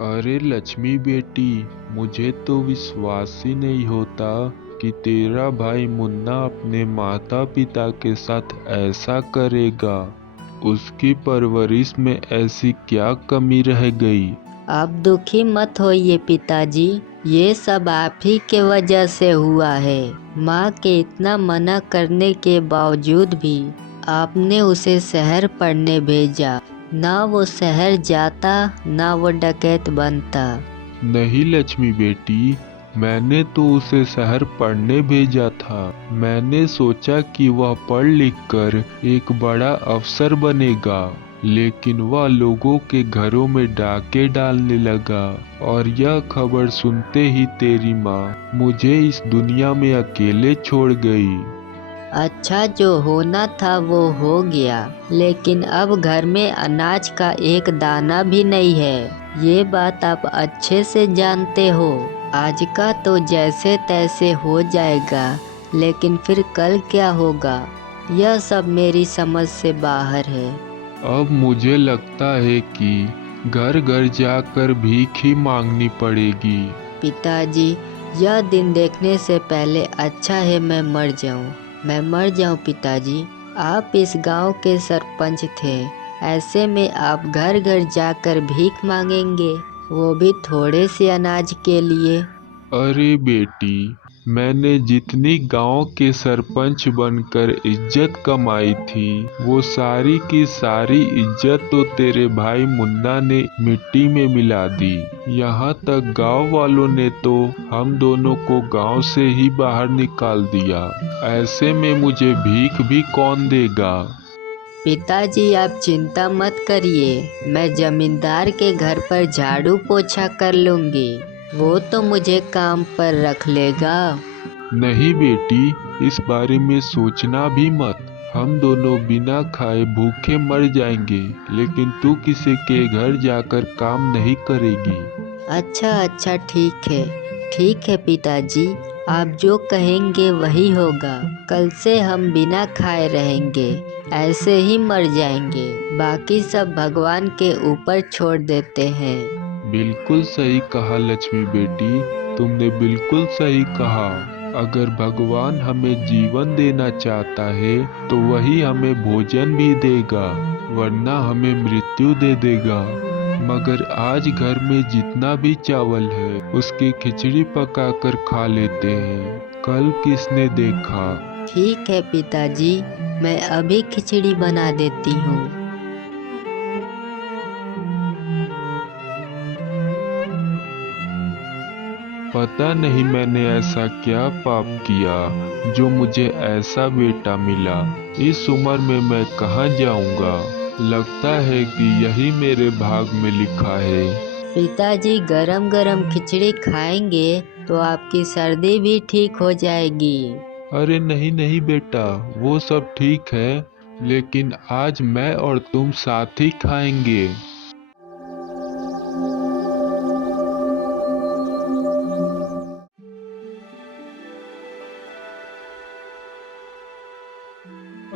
अरे लक्ष्मी बेटी, मुझे तो विश्वास ही नहीं होता कि तेरा भाई मुन्ना अपने माता पिता के साथ ऐसा करेगा। उसकी परवरिश में ऐसी क्या कमी रह गई? आप दुखी मत होइए पिताजी, ये सब आप ही के वजह से हुआ है। माँ के इतना मना करने के बावजूद भी आपने उसे शहर पढ़ने भेजा। ना वो शहर जाता, ना वो डकैत बनता। नहीं लक्ष्मी बेटी, मैंने तो उसे शहर पढ़ने भेजा था। मैंने सोचा कि वह पढ़ लिख कर एक बड़ा अफसर बनेगा, लेकिन वह लोगों के घरों में डाके डालने लगा। और यह खबर सुनते ही तेरी माँ मुझे इस दुनिया में अकेले छोड़ गई। अच्छा, जो होना था वो हो गया, लेकिन अब घर में अनाज का एक दाना भी नहीं है। ये बात आप अच्छे से जानते हो। आज का तो जैसे तैसे हो जाएगा, लेकिन फिर कल क्या होगा, यह सब मेरी समझ से बाहर है। अब मुझे लगता है कि घर घर जाकर भीख ही मांगनी पड़ेगी। पिताजी, यह दिन देखने से पहले अच्छा है मैं मर जाऊं। मैं मर जाऊं पिताजी। आप इस गांव के सरपंच थे, ऐसे में आप घर घर जाकर भीख मांगेंगे, वो भी थोड़े से अनाज के लिए। अरे बेटी, मैंने जितनी गांव के सरपंच बनकर इज्जत कमाई थी, वो सारी की सारी इज्जत तो तेरे भाई मुन्ना ने मिट्टी में मिला दी। यहाँ तक गांव वालों ने तो हम दोनों को गांव से ही बाहर निकाल दिया। ऐसे में मुझे भीख भी कौन देगा? पिताजी, आप चिंता मत करिए, मैं जमींदार के घर पर झाड़ू पोछा कर लूंगी। वो तो मुझे काम पर रख लेगा। नहीं बेटी, इस बारे में सोचना भी मत। हम दोनों बिना खाए भूखे मर जाएंगे, लेकिन तू किसी के घर जाकर काम नहीं करेगी। अच्छा अच्छा, ठीक है पिताजी, आप जो कहेंगे वही होगा। कल से हम बिना खाए रहेंगे, ऐसे ही मर जाएंगे। बाकी सब भगवान के ऊपर छोड़ देते हैं। बिल्कुल सही कहा लक्ष्मी बेटी, तुमने बिल्कुल सही कहा। अगर भगवान हमें जीवन देना चाहता है तो वही हमें भोजन भी देगा, वरना हमें मृत्यु दे देगा। मगर आज घर में जितना भी चावल है उसकी खिचड़ी पकाकर खा लेते हैं। कल किसने देखा? ठीक है पिताजी, मैं अभी खिचड़ी बना देती हूँ। पता नहीं मैंने ऐसा क्या पाप किया जो मुझे ऐसा बेटा मिला। इस उम्र में मैं कहाँ जाऊंगा? लगता है कि यही मेरे भाग में लिखा है। पिताजी, गरम गरम खिचड़ी खाएंगे तो आपकी सर्दी भी ठीक हो जाएगी। अरे नहीं नहीं बेटा, वो सब ठीक है, लेकिन आज मैं और तुम साथ ही खाएंगे।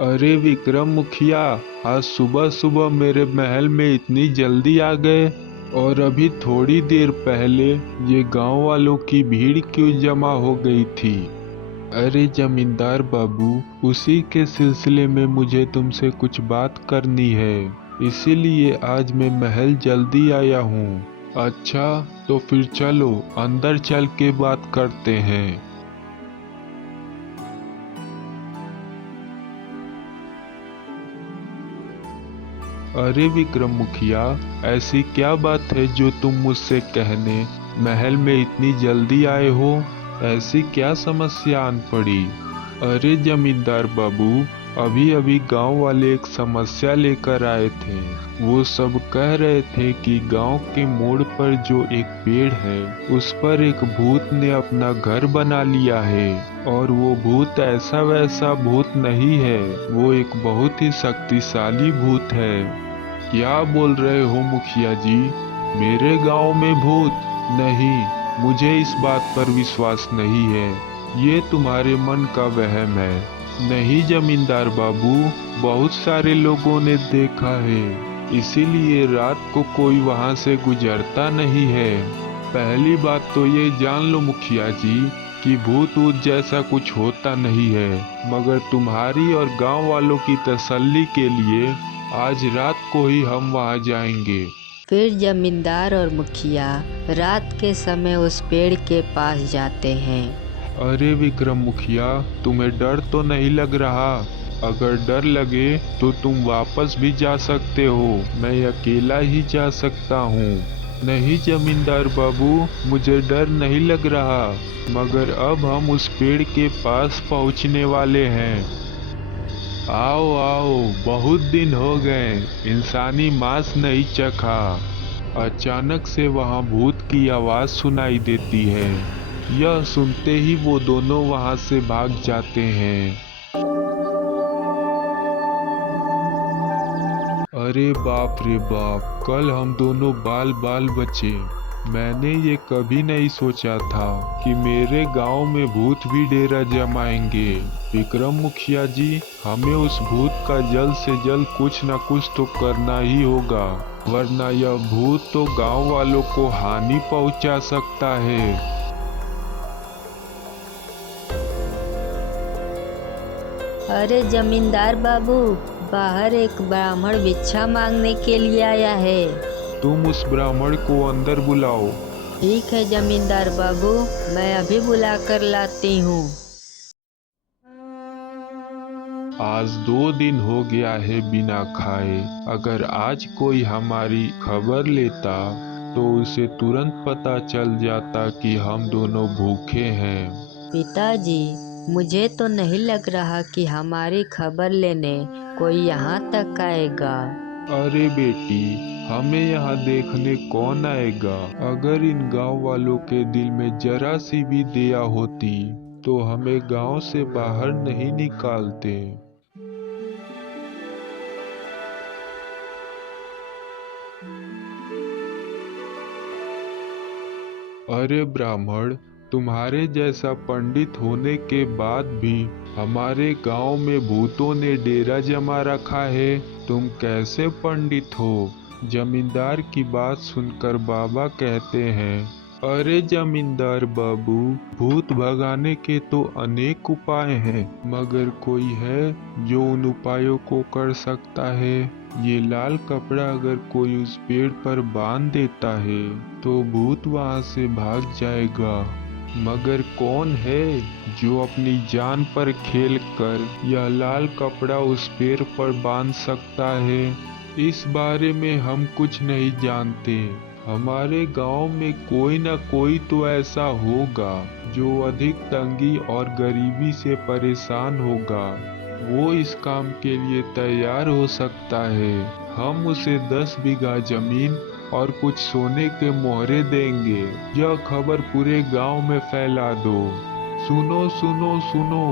अरे विक्रम मुखिया, आज सुबह सुबह मेरे महल में इतनी जल्दी आ गए। और अभी थोड़ी देर पहले ये गांव वालों की भीड़ क्यों जमा हो गई थी? अरे जमींदार बाबू, उसी के सिलसिले में मुझे तुमसे कुछ बात करनी है, इसीलिए आज मैं महल जल्दी आया हूँ। अच्छा, तो फिर चलो अंदर चल के बात करते हैं। अरे विक्रम मुखिया, ऐसी क्या बात है जो तुम मुझसे कहने महल में इतनी जल्दी आए हो? ऐसी क्या समस्या आन पड़ी? अरे जमींदार बाबू, अभी अभी गांव वाले एक समस्या लेकर आए थे। वो सब कह रहे थे कि गांव के मोड़ पर जो एक पेड़ है उस पर एक भूत ने अपना घर बना लिया है। और वो भूत ऐसा वैसा भूत नहीं है, वो एक बहुत ही शक्तिशाली भूत है। क्या बोल रहे हो मुखिया जी? मेरे गांव में भूत? नहीं, मुझे इस बात पर विश्वास नहीं है। ये तुम्हारे मन का वहम है। नहीं जमींदार बाबू, बहुत सारे लोगों ने देखा है, इसीलिए रात को कोई वहां से गुजरता नहीं है। पहली बात तो ये जान लो मुखिया जी कि भूत ऊत जैसा कुछ होता नहीं है, मगर तुम्हारी और गांव वालों की तसल्ली के लिए आज रात को ही हम वहां जाएंगे। फिर जमींदार और मुखिया रात के समय उस पेड़ के पास जाते हैं। अरे विक्रम मुखिया, तुम्हें डर तो नहीं लग रहा? अगर डर लगे तो तुम वापस भी जा सकते हो, मैं अकेला ही जा सकता हूँ। नहीं जमींदार बाबू, मुझे डर नहीं लग रहा, मगर अब हम उस पेड़ के पास पहुँचने वाले हैं। आओ आओ, बहुत दिन हो गए इंसानी मांस नहीं चखा। अचानक से वहां भूत की आवाज सुनाई देती है। यह सुनते ही वो दोनों वहां से भाग जाते हैं। अरे बाप रे बाप, कल हम दोनों बाल बाल बचे। मैंने ये कभी नहीं सोचा था कि मेरे गांव में भूत भी डेरा जमाएंगे। विक्रम मुखिया जी, हमें उस भूत का जल्द से जल्द कुछ न कुछ तो करना ही होगा, वरना यह भूत तो गांव वालों को हानि पहुंचा सकता है। अरे जमींदार बाबू, बाहर एक ब्राह्मण भिक्षा मांगने के लिए आया है। तुम उस ब्राह्मण को अंदर बुलाओ। ठीक है जमींदार बाबू, मैं अभी बुला कर लाती हूँ। आज 2 दिन हो गया है बिना खाए। अगर आज कोई हमारी खबर लेता तो उसे तुरंत पता चल जाता कि हम दोनों भूखे हैं। पिताजी, मुझे तो नहीं लग रहा कि हमारी खबर लेने कोई यहाँ तक आएगा। अरे बेटी, हमें यहाँ देखने कौन आएगा? अगर इन गांव वालों के दिल में जरा सी भी दया होती तो हमें गांव से बाहर नहीं निकालते। अरे ब्राह्मण, तुम्हारे जैसा पंडित होने के बाद भी हमारे गांव में भूतों ने डेरा जमा रखा है। तुम कैसे पंडित हो? जमींदार की बात सुनकर बाबा कहते हैं, अरे जमींदार बाबू, भूत भगाने के तो अनेक उपाय हैं, मगर कोई है जो उन उपायों को कर सकता है? ये लाल कपड़ा अगर कोई उस पेड़ पर बांध देता है तो भूत वहां से भाग जाएगा। मगर कौन है जो अपनी जान पर खेल कर यह लाल कपड़ा उस पेड़ पर बांध सकता है? इस बारे में हम कुछ नहीं जानते। हमारे गांव में कोई ना कोई तो ऐसा होगा जो अधिक तंगी और गरीबी से परेशान होगा। वो इस काम के लिए तैयार हो सकता है। हम उसे 10 बीघा जमीन और कुछ सोने के मोहरे देंगे। यह खबर पूरे गांव में फैला दो। सुनो सुनो सुनो,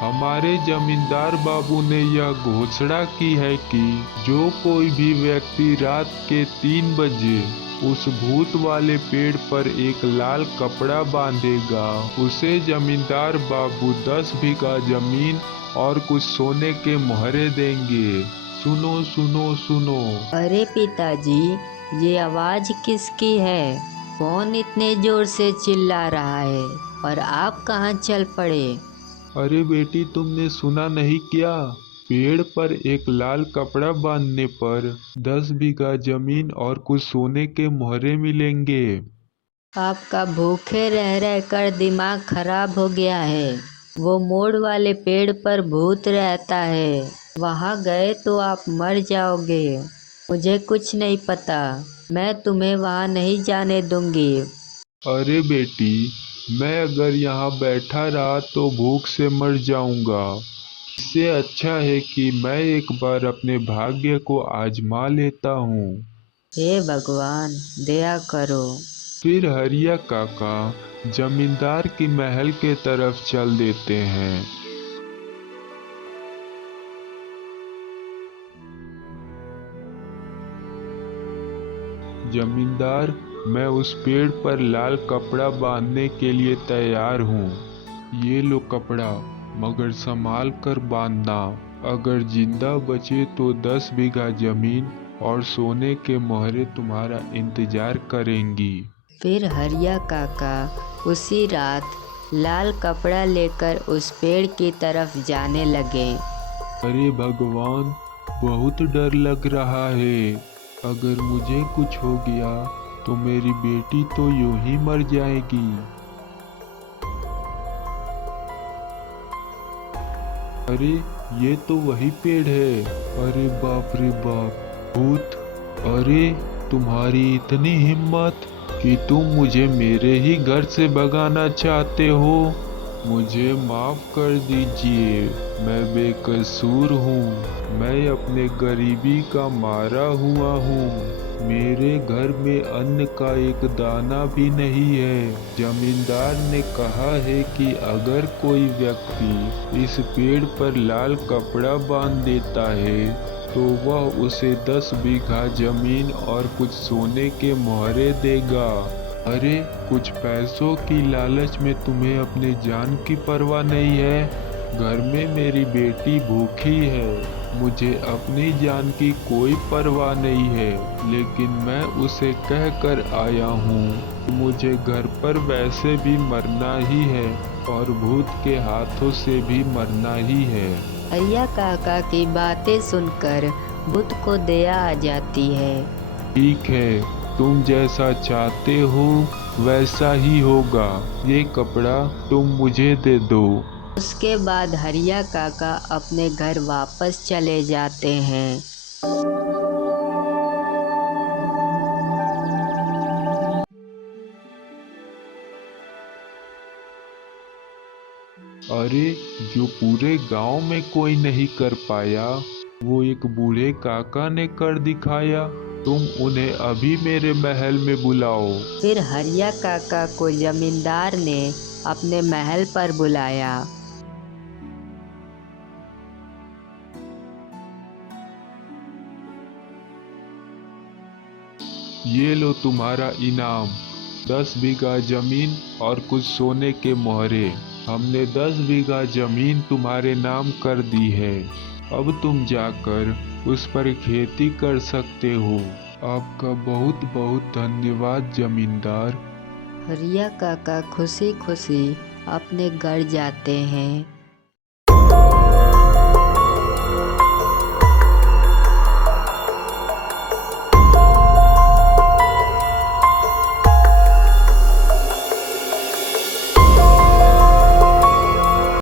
हमारे जमींदार बाबू ने यह घोषणा की है कि जो कोई भी व्यक्ति रात के 3 बजे उस भूत वाले पेड़ पर एक लाल कपड़ा बांधेगा, उसे जमींदार बाबू 10 बीघा जमीन और कुछ सोने के मोहरे देंगे। सुनो सुनो सुनो। अरे पिताजी, ये आवाज किसकी है? कौन इतने जोर से चिल्ला रहा है और आप कहाँ चल पड़े? अरे बेटी, तुमने सुना नहीं क्या? पेड़ पर एक लाल कपड़ा बांधने पर 10 बीघा जमीन और कुछ सोने के मोहरे मिलेंगे। आपका भूखे रह रह कर दिमाग खराब हो गया है। वो मोड़ वाले पेड़ पर भूत रहता है, वहाँ गए तो आप मर जाओगे। मुझे कुछ नहीं पता, मैं तुम्हें वहाँ नहीं जाने दूंगी। अरे बेटी, मैं अगर यहाँ बैठा रहा तो भूख से मर जाऊंगा। इससे अच्छा है कि मैं एक बार अपने भाग्य को आजमा लेता हूँ। हे भगवान, दया करो। फिर हरिया काका जमींदार की महल के तरफ चल देते हैं। जमींदार, मैं उस पेड़ पर लाल कपड़ा बांधने के लिए तैयार हूँ। ये लो कपड़ा, मगर संभाल कर बांधना। अगर जिंदा बचे तो 10 बीघा जमीन और सोने के मोहरे तुम्हारा इंतजार करेंगी। फिर हरिया काका उसी रात लाल कपड़ा लेकर उस पेड़ की तरफ जाने लगे। अरे भगवान, बहुत डर लग रहा है। अगर मुझे कुछ हो गया तो मेरी बेटी तो यूं ही मर जाएगी। अरे ये तो वही पेड़ है। अरे बाप रे बाप, भूत! अरे तुम्हारी इतनी हिम्मत कि तुम मुझे मेरे ही घर से भगाना चाहते हो। मुझे माफ कर दीजिए, मैं बेकसूर हूँ। मैं अपने गरीबी का मारा हुआ हूँ। मेरे घर में अन्न का एक दाना भी नहीं है। जमींदार ने कहा है कि अगर कोई व्यक्ति इस पेड़ पर लाल कपड़ा बांध देता है तो वह उसे 10 बीघा जमीन और कुछ सोने के मोहरे देगा। अरे कुछ पैसों की लालच में तुम्हें अपने जान की परवाह नहीं है। घर में मेरी बेटी भूखी है, मुझे अपनी जान की कोई परवाह नहीं है, लेकिन मैं उसे कह कर आया हूँ। मुझे घर पर वैसे भी मरना ही है और भूत के हाथों से भी मरना ही है। हरिया काका की बातें सुनकर भूत को दया आ जाती है। ठीक है, तुम जैसा चाहते हो वैसा ही होगा। ये कपड़ा तुम मुझे दे दो। उसके बाद हरिया काका अपने घर वापस चले जाते हैं। अरे जो पूरे गांव में कोई नहीं कर पाया वो एक बूढ़े काका ने कर दिखाया। तुम उन्हें अभी मेरे महल में बुलाओ। फिर हरिया काका को जमींदार ने अपने महल पर बुलाया। ये लो तुम्हारा इनाम, 10 बीघा जमीन और कुछ सोने के मोहरे। हमने 10 बीघा जमीन तुम्हारे नाम कर दी है। अब तुम जाकर उस पर खेती कर सकते हो। आपका बहुत बहुत धन्यवाद जमींदार। हरिया काका खुशी खुशी अपने घर जाते हैं।